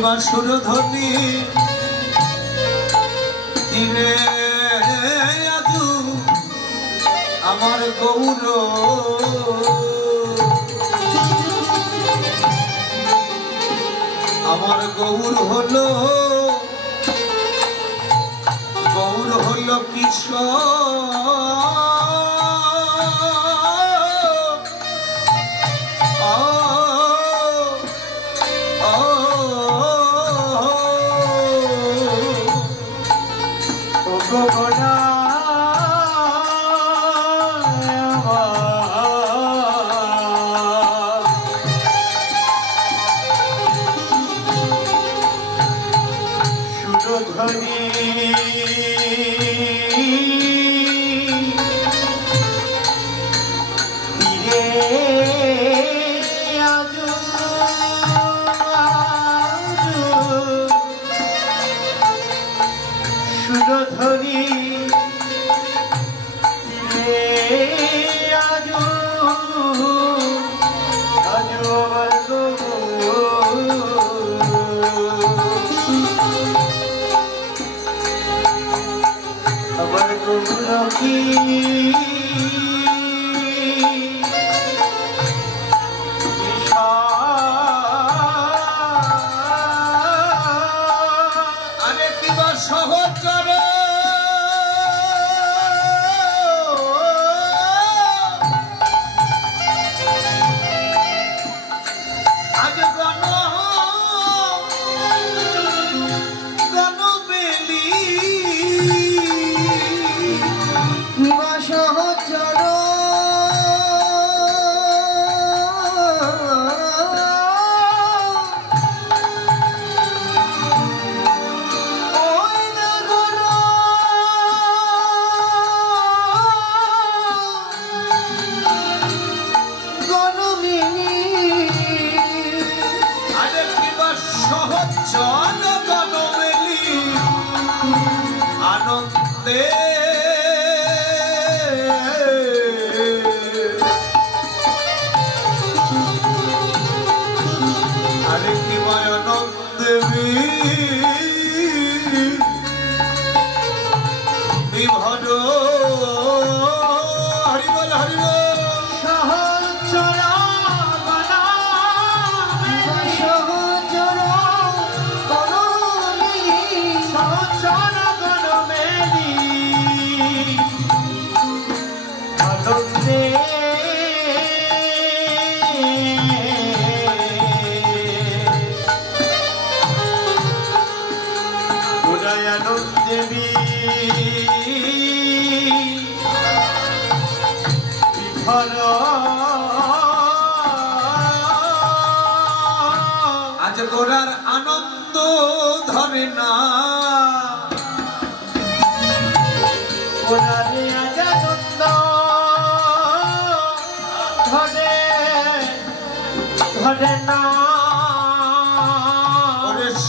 সুরধ্বনি তীরে আজু আমার গৌর আমার গৌর হলো কিশোর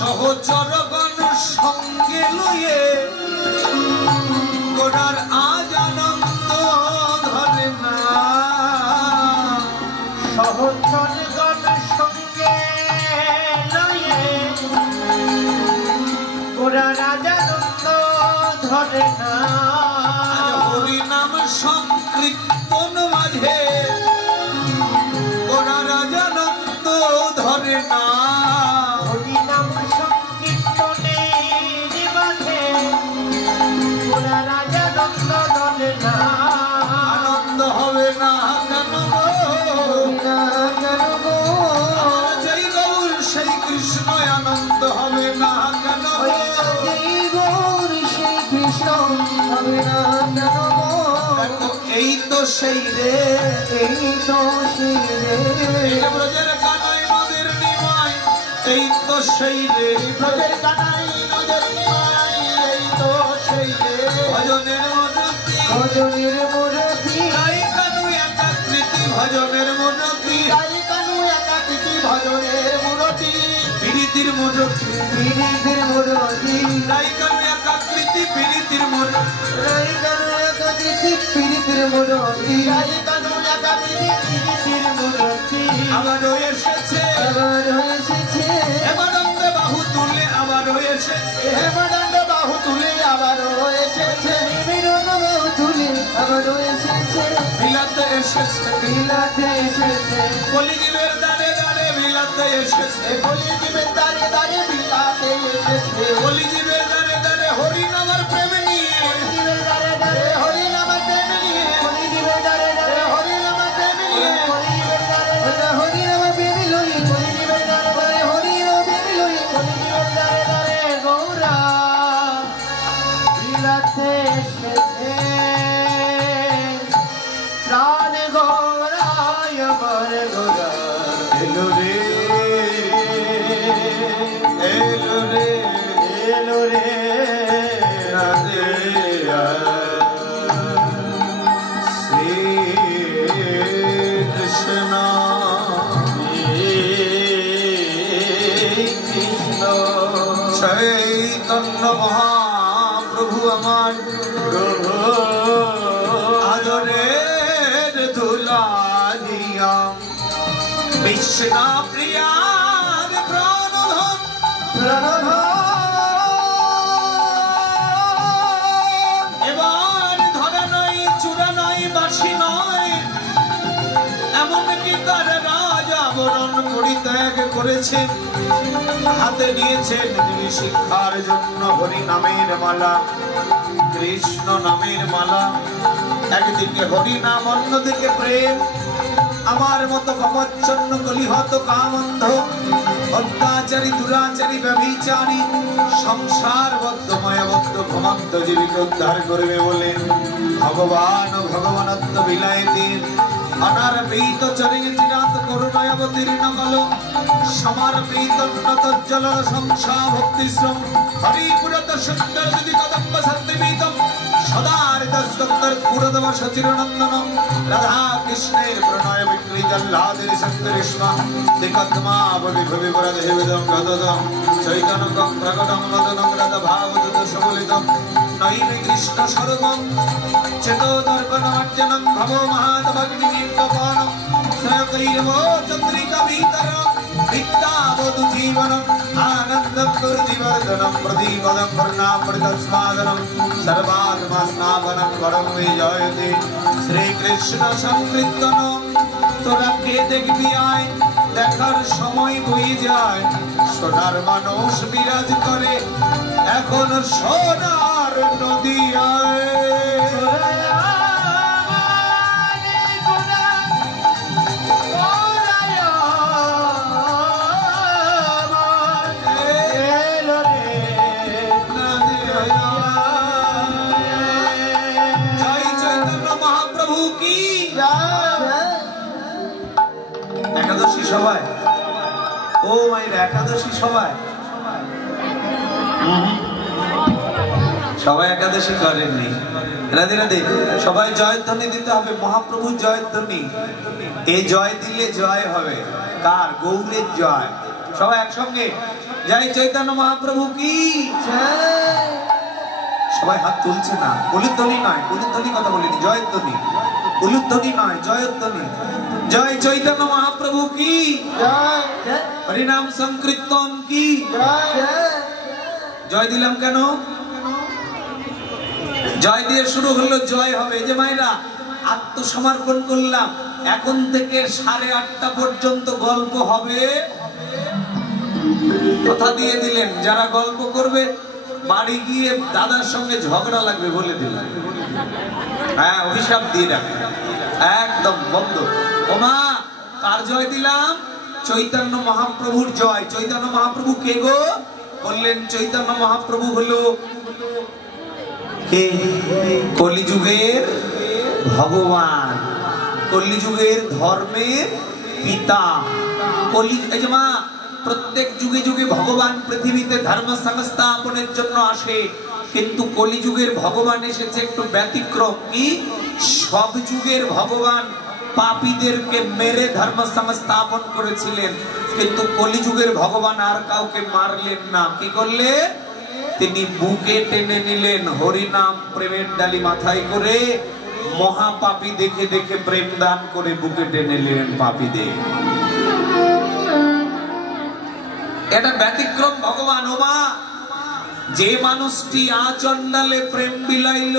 সহচরগণ সঙ্গে লয়ে গোড়ার আজ আনন্দ ধরে না সহচরগণ সঙ্গে লয়ে গোড়ার আজ আনন্দ ধরে না হরি নাম সংকীর্তন মাঝে গোড়ার আজ আনন্দ ধরে না আনন্দ হবে না কেন জয় গৌর সেই কৃষ্ণ আনন্দ হবে না কেন গৌর সেই কৃষ্ণ হবে না কেন এই তো সেই রে এই তো সেই রে ব্রজের কানাই নদের নিমাই এই তো সেই রে ব্রজের কানাই নদের নিমাই এই তো সেই রে ভজনের ভজনের মূরতি গাই কানু একাকৃতি ভজনের মূরতি গাই কানু একাকৃতি ভজনের মূরতি বিরিতির মূরতি গাই কানু একাকৃতি বিরিতির মূরতি গাই কানু একাকৃতি বিরিতির মূরতি গাই কানু একাকৃতি বিরিতির মূরতি আবার এসেছে এবারন্দে বাহু এসেছে হেমদণ্ড বাহু তুলে আবারও এসেছে বিনোদ বাহু তুলে আবারও এসেছে বিলাতে এসেছে বিলাতে এসেছে কলিযুগের দ্বারে দ্বারে বিলাতে এসেছে কলিযুগের দ্বারে দ্বারে বিলাতে এসেছে কলিযুগের দ্বারে দ্বারে হরি নামের প্রেম নিয়ে কলিযুগের দ্বারে দ্বারে হরি নামের প্রেম নিয়ে কলিযুগের দ্বারে দ্বারে হরি নামের প্রেম নিয়ে কলিযুগের দ্বারে দ্বারে হরি নামের প্রেম লই কলিযুগের দ্বারে দ্বারে হরি নামের প্রেম লই কলিযুগের দ্বারে দ্বারে গৌরা বিলাতে এসেছে প্রাণ গৌরায় বর গৌরা এলো রে এলো রে এলো রে রাধে শ্রী কৃষ্ণ কৃষ্ণ চৈতন্য মহাপ্রভু আমার প্রভু আদরের দুলালিয়া কৃষ্ণ প্রিয়ার প্রাণধন এবার ধরা নয় চূড়া নয় বাসি নয় এমনকি তার রাজা বরণ পরিত্যাগ করেছেন হাতে নিয়েছেন তিনি শিক্ষার জন্য হরি নামের মালা কৃষ্ণ নামের মালা একদিকে হরি নাম অন্যদিকে প্রেম আমার মতো ভবচ্ছন্ন কলিহত কামন্ধ অত্যাচারী দুরাচারী ব্যভিচারী সংসারবদ্ধ মায়াবদ্ধ ভ্রমান্ত জীবিত উদ্ধার করবে বলে ভগবান ও ভগবানত্ব বিলায়তীর অনারপিত চরিং চিরাত করুণায়বতীর্ণ কল সমর্পিত নতজ্জল সংসা ভক্তিশ্রম হরিপুরত সুন্দর দিদি কদম্ব সন্দিবিতম সদারিত সুন্দর পুরদম সচিরনন্দন রাধা কৃষ্ণের প্রণয় বিকৃত আহ্লাদের সন্দরিষ্মা দিকদ্মা বিভবি বরদেবদম গদদম চৈতন্যকম প্রকটম মদনম রদ ভাবদুত সমলিতম নৈমি কৃষ্ণ স্বরূপম চেতো দর্পণমার্জনম ভবো মহাতভগ্নিকপানম সয়কৈরবো চন্দ্রিকা ভিতরম বিদ্যাবধু জীবনম আনন্দম গুরুদিবর্ধনম প্রদীপদম পূর্ণামৃতস্মাদনম সর্বাত্মস্নাপনম পরম বিজয়তে শ্রীকৃষ্ণ সংকীর্তনম তোরা কে দেখবি আয় দেখার সময় বয়ে যায় সোনার মানুষ বিরাজ করে এখন সোনার নদী আয় একাদশী সবাই ও মায়ের একাদশী সবাই সবাই একাদশী করেননি রাধে রাধে সবাই জয়ধ্বনি দিতে হবে মহাপ্রভুর জয়ধ্বনি এই জয় দিলে জয় হবে কার গৌরের জয় সবাই একসঙ্গে জয় চৈতন্য মহাপ্রভু কি সবাই হাত তুলছে না উলুধ্বনি নয় উলুধ্বনি কথা বলিনি জয়ধ্বনি উলুধ্বনি নয় জয়ধ্বনি জয় চৈতন্য মহাপ্রভু কি জয় হরিনাম সংকীর্তন কি জয় দিলাম কেন জয় দিয়ে শুরু হলো জয় হবে যে মায়েরা আত্মসমর্পণ করলাম এখন থেকে 8:30 পর্যন্ত গল্প হবে কথা দিয়ে দিলেন যারা গল্প করবে বাড়ি গিয়ে দাদার সঙ্গে ঝগড়া লাগবে বলে দিলেন হ্যাঁ অভিশাপ দিয়ে রাখবেন একদম বন্ধ ওমা কার জয় দিলাম চৈতন্য মহাপ্রভুর জয় চৈতন্য মহাপ্রভু কে গো বললেন চৈতন্য মহাপ্রভু হলো কে কলিযুগের ভগবান কলিযুগের ধর্মের পিতা কলি এই যে মা প্রত্যেক যুগে যুগে ভগবান পৃথিবীতে ধর্ম সংস্থাপনের জন্য আসে কিন্তু কলিযুগের ভগবান এসেছে একটু ব্যতিক্রম কি সব যুগের ভগবান পাপীদেরকে মেরে ধর্ম সংস্থাপন করেছিলেন কিন্তু কলিযুগের ভগবান আর কাউকে মারলেন না কি করলেন তিনি বুকে টেনে নিলেন হরিনাম প্রেমের ডালি মাথায় করে মহাপাপী দেখে দেখে প্রেম দান করে বুকে টেনে নিলেন পাপীদের এটা ব্যতিক্রম ভগবান ওমা যে মানুষটি আচণ্ডালে প্রেম বিলাইল,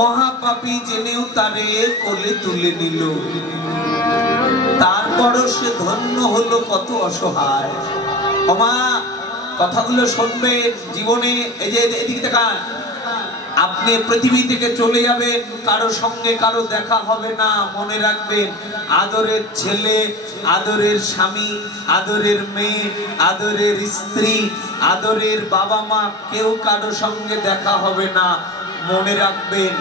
মহাপাপী জেনেও তারে কোলে তুলে নিল। তারপরও সে ধন্য হলো কত অসহায়। ওমা কথাগুলো শুনবেন জীবনে। এই যে এদিকে দেখান, আপনি পৃথিবী থেকে চলে যাবেন, কারো সঙ্গে কারো দেখা হবে না। মনে রাখবেন, আদরের ছেলে, আদরের স্বামী, আদরের মেয়ে, আদরের স্ত্রী, আদরের বাবা মা, কেউ কারো সঙ্গে দেখা হবে না। মনে রাখবেন,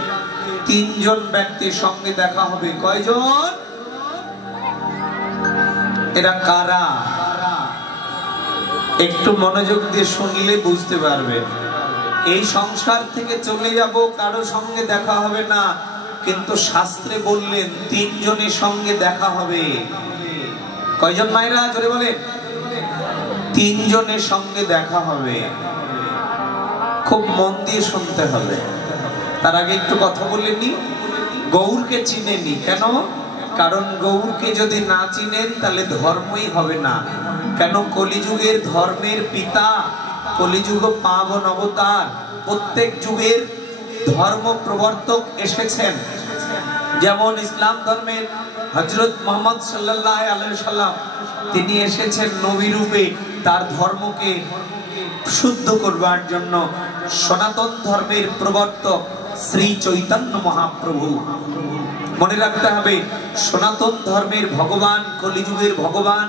তিনজন ব্যক্তির সঙ্গে দেখা হবে। কয়জন? এরা কারা? একটু মনোযোগ দিয়ে শুনলে বুঝতে পারবেন। এই সংসার থেকে চলে যাব, কারো সঙ্গে দেখা হবে না, কিন্তু শাস্ত্রে বললেন তিনজনের সঙ্গে দেখা হবে। কয়জন মায়েরা জোরে বলেন? তিনজনের সঙ্গে দেখা হবে। খুব মন দিয়ে শুনতে হবে। তার আগে একটু কথা বলেনি, গৌরকে চিনেনি কেন? কারণ গৌরকে যদি না চিনেন তাহলে ধর্মই হবে না। কেন? কলিযুগের ধর্মের পিতা, কলিযুগ পাবন অবতার, প্রত্যেক যুগের ধর্ম প্রবর্তক এসেছেন। যেমন ইসলাম ধর্মের হযরত মুহাম্মদ সাল্লাল্লাহু আলাইহি সাল্লাম, তিনি এসেছেন নবী রূপে তার ধর্মকে শুদ্ধ করবার জন্য। সনাতন ধর্মের প্রবর্তক শ্রী চৈতন্য মহাপ্রভু। মনে রাখতে হবে, সনাতন ধর্মের ভগবান, কলিযুগের ভগবান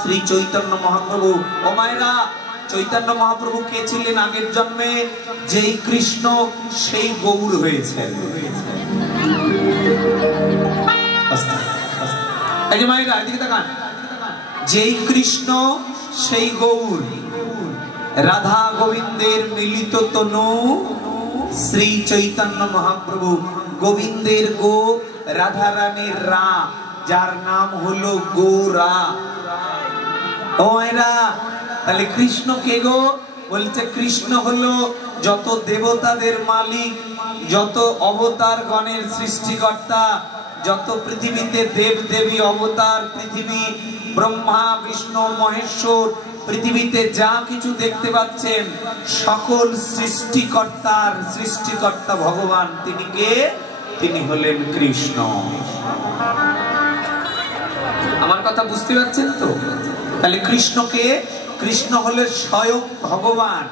শ্রী চৈতন্য মহাপ্রভু। ও মায়েরা, চৈতন্য মহাপ্রভু কে ছিলেন আগের জন্মে? যেই কৃষ্ণ সেই গৌর হয়েছেন। এই যে মায়েরা এদিকে তাকান, যেই কৃষ্ণ সেই গৌর। রাধা গোবিন্দের মিলিত তনু শ্রী চৈতন্য মহাপ্রভু। গোবিন্দের গো, রাধা রানীর রা, যার নাম হলো গৌরা। ও এরা, তাহলে কৃষ্ণ কে গো? বলছে কৃষ্ণ হলো যত দেবতাদের মালিক, যত অবতার গণের সৃষ্টিকর্তা, যত পৃথিবীতে দেব দেবী অবতার, পৃথিবী ব্রহ্মা বিষ্ণু মহেশ্বর, পৃথিবীতে যা কিছু দেখতে পাচ্ছেন সকল সৃষ্টিকর্তার সৃষ্টিকর্তা ভগবান। তিনি কে? তিনি হলেন কৃষ্ণ। আমার কথা বুঝতে পারছেন তো? তাহলে কৃষ্ণকে, কৃষ্ণ হলেন স্বয়ং ভগবান।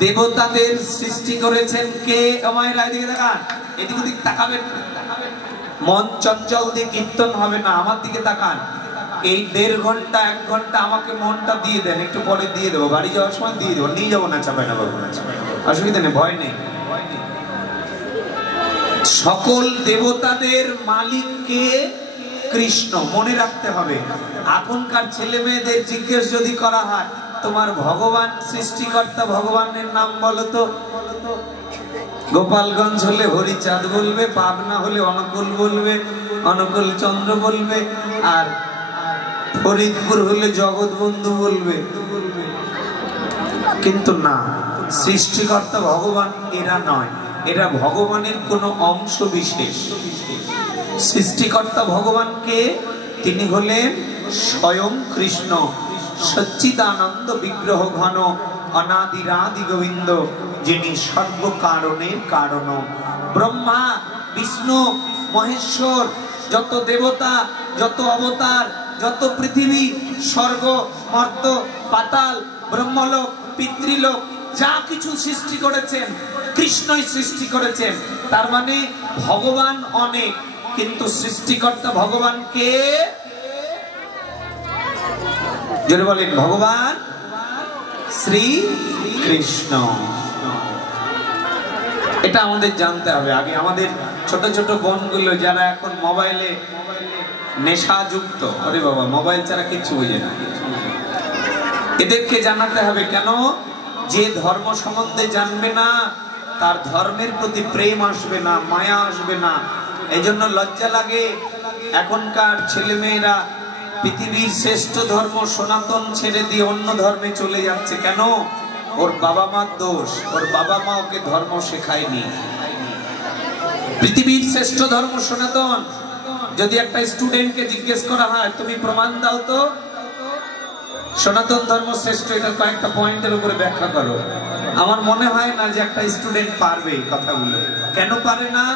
দেবতাদের সৃষ্টি করেছেন কে? আমায় এদিকে তাকান, এদিক ওদিক তাকাবেন। মন চঞ্চল দিয়ে কীর্তন হবে না, আমার দিকে তাকান। এই 1.5 ঘন্টা 1 ঘন্টা আমাকে মনটা দিয়ে দেন, একটু পরে দিয়ে দেবো, বাড়ি যাওয়ার সময় দিয়ে দেবো, নিয়ে যাবো না, চাপাই না বাবু, অসুবিধা নেই, ভয় নেই। সকল দেবতাদের মালিককে কৃষ্ণ। মনে রাখতে হবে, এখনকার ছেলে মেয়েদের জিজ্ঞেস যদি করা হয়, তোমার ভগবান সৃষ্টিকর্তা ভগবানের নাম বলো তো। গোপালগঞ্জ হলে হরিচাঁদ বলবে, পাবনা হলে অনুকূল বলবে, অনুকূল চন্দ্র বলবে, আর ফরিদপুর হলে জগৎবন্ধু বলবে। কিন্তু না, সৃষ্টিকর্তা ভগবান এরা নয়, এরা ভগবানের কোন অংশ বিশেষ। সৃষ্টিকর্তা ভগবানকে, তিনি হলেন স্বয়ং কৃষ্ণ, সচ্চিদানন্দ বিগ্রহ ঘন অনাদিরাদি গোবিন্দ, যিনি সর্বকারণের কারণ। ব্রহ্মা বিষ্ণু মহেশ্বর, যত দেবতা, যত অবতার, যত পৃথিবী, স্বর্গ মর্ত পাতাল, ব্রহ্মলোক পিতৃলোক, যা কিছু সৃষ্টি করেছেন কৃষ্ণই সৃষ্টি করেছেন। তার মানে ভগবান অনেক, কিন্তু সৃষ্টিকর্তা ভগবান কে? জোরে বলেন, ভগবান শ্রী কৃষ্ণ। এটা আমাদের জানতে হবে আগে। আমাদের ছোট ছোট বোনগুলো যারা এখন মোবাইলে নেশাযুক্ত, আরে বাবা মোবাইল ছাড়া কিচ্ছু বুঝে না, এদেরকে জানাতে হবে। কেন? যে ধর্ম সম্বন্ধে জানবে না, তার ধর্মের প্রতি প্রেম আসবে না, মায়া আসবে না। এই জন্য লজ্জা লাগে, এখনকার ছেলে মেয়েরা পৃথিবীর শ্রেষ্ঠ ধর্ম সনাতন ছেড়ে দিয়ে অন্য ধর্মে চলে যাচ্ছে। কেন? ওর বাবা মার দোষ, ওর বাবা মা ওকে ধর্ম শেখায়নি। পৃথিবীর শ্রেষ্ঠ ধর্ম সনাতন। যদি একটা স্টুডেন্টকে জিজ্ঞেস করা হয়, তুমি প্রমাণ দাও তো সনাতন ধর্ম শ্রেষ্ঠ, এটা কয়েকটা পয়েন্টের উপরে ব্যাখ্যা করো, আমার মনে হয় না যে একটা স্টুডেন্ট পারবে এই কথাগুলো। কেন পারে না?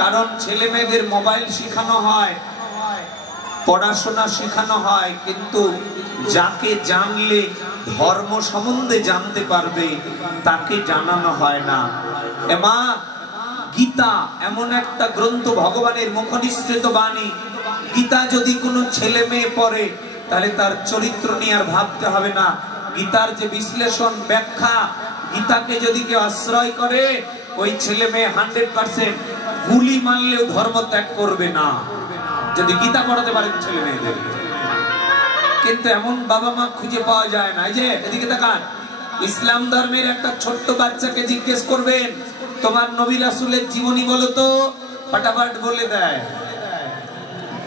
কারণ ছেলে মেয়েদের মোবাইল শেখানো হয়, পড়াশোনা শেখানো হয়, কিন্তু যাকে জানলে ধর্ম সম্বন্ধে জানতে পারবে তাকে জানানো হয় না। মা, গীতা এমন একটা গ্রন্থ, ভগবানের মুখনিসৃত বাণী। গীতা যদি কোনো ছেলে মেয়ে পড়ে তাহলে তার চরিত্র নিয়ে আর ভাবতে হবে না। গীতার যে বিশ্লেষণ, ব্যাখ্যা, গীতাকে যদি কেউ আশ্রয় করে ওই ছেলে মেয়ে 100% গুলি মারলেও ধর্ম ত্যাগ করবে না, যদি গীতা পড়াতে পারেন ছেলে মেয়েদের। কিন্তু এমন বাবা মা খুঁজে পাওয়া যায় না। এই যে এদিকে তাকান, ইসলাম ধর্মের একটা ছোট্ট বাচ্চাকে জিজ্ঞেস করবেন তোমার নবী রাসূলের জীবনী বলো তো, ফটাফট বলে দেয়।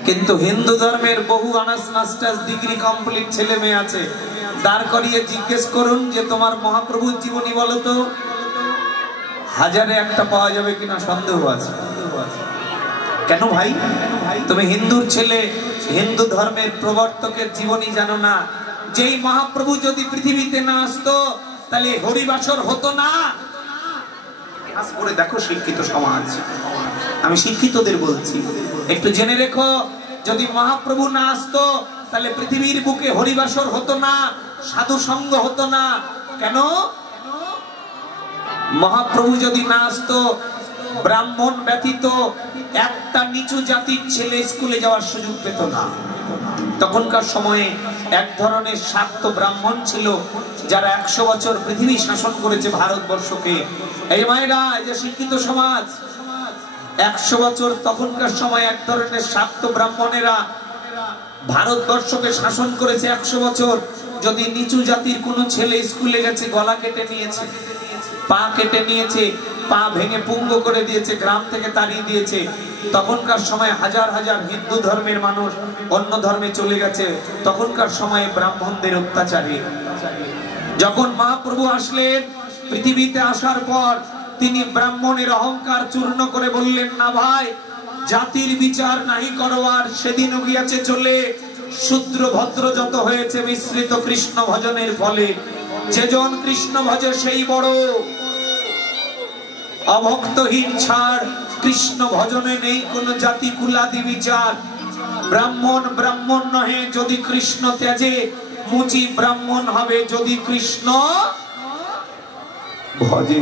কিন্তু হিন্দু ধর্মের বহু অনার্স মাস্টার্স ডিগ্রি কমপ্লিট ছেলে মেয়ে আছে, দাঁড় করিয়ে জিজ্ঞেস করুন যে তোমার মহাপ্রভুর জীবনী বলো তো, হাজারে একটা পাওয়া যাবে কিনা সন্দেহ আছে। কেন ভাই? তুমি হিন্দুর ছেলে, হিন্দু ধর্মের প্রবর্তকের জীবনী জানো না? যেই মহাপ্রভু যদি পৃথিবীতে না আসতো তাহলে হরিবাসর হতো না। ইতিহাস পড়ে দেখো শিক্ষিত সমাজ, আমি শিক্ষিতদের বলছি, একটু জেনে রেখো, যদি মহাপ্রভু না আসতো তাহলে পৃথিবীর বুকে হরিবাসর হতো না, সাধু সঙ্গ হতো না। কেন? মহাপ্রভু যদি না আসতো ব্রাহ্মণ ব্যতীত একটা নিচু জাতির ছেলে স্কুলে যাওয়ার সুযোগ পেত না। তখনকার সময়ে এক ধরনের শাক্ত ব্রাহ্মণ ছিল যারা 100 বছর পৃথিবী শাসন করেছে ভারতবর্ষকে। এই মায়েরা, এই যে শিক্ষিত সমাজ, 100 বছর তখনকার সময় এক ধরনের শাক্ত ব্রাহ্মণেরা ভারতবর্ষকে শাসন করেছে 100 বছর। যদি নিচু জাতির কোনো ছেলে স্কুলে গেছে, গলা কেটে নিয়েছে, পা কেটে নিয়েছে, পা ভেঙে পুঙ্গ করে দিয়েছে, গ্রাম থেকে তাড়িয়ে দিয়েছে। তখনকার সময় হাজার হাজার হিন্দু ধর্মের মানুষ অন্য ধর্মে চলে গেছে। তখনকার সময়ে ব্রাহ্মণদের অত্যাচারে যখন মহাপ্রভু আসলেন, পৃথিবীতে আসার পর তিনি ব্রাহ্মণের অহংকার চূর্ণ করে বললেন, না ভাই, জাতির বিচার নাহি করবার, সেদিনও গিয়াছে চলে। শূদ্র ভদ্র যত হয়েছে মিশ্রিত কৃষ্ণ ভজনের ফলে। যেজন কৃষ্ণ ভজে সেই বড়, অভক্তহীন ছাড়। কৃষ্ণ ভজনে নেই কোন জাতি কুলাদি বিচার। ব্রাহ্মণ ব্রাহ্মণ নহে যদি কৃষ্ণ ত্যাজে, মুচি ব্রাহ্মণ হবে যদি কৃষ্ণ ভজে।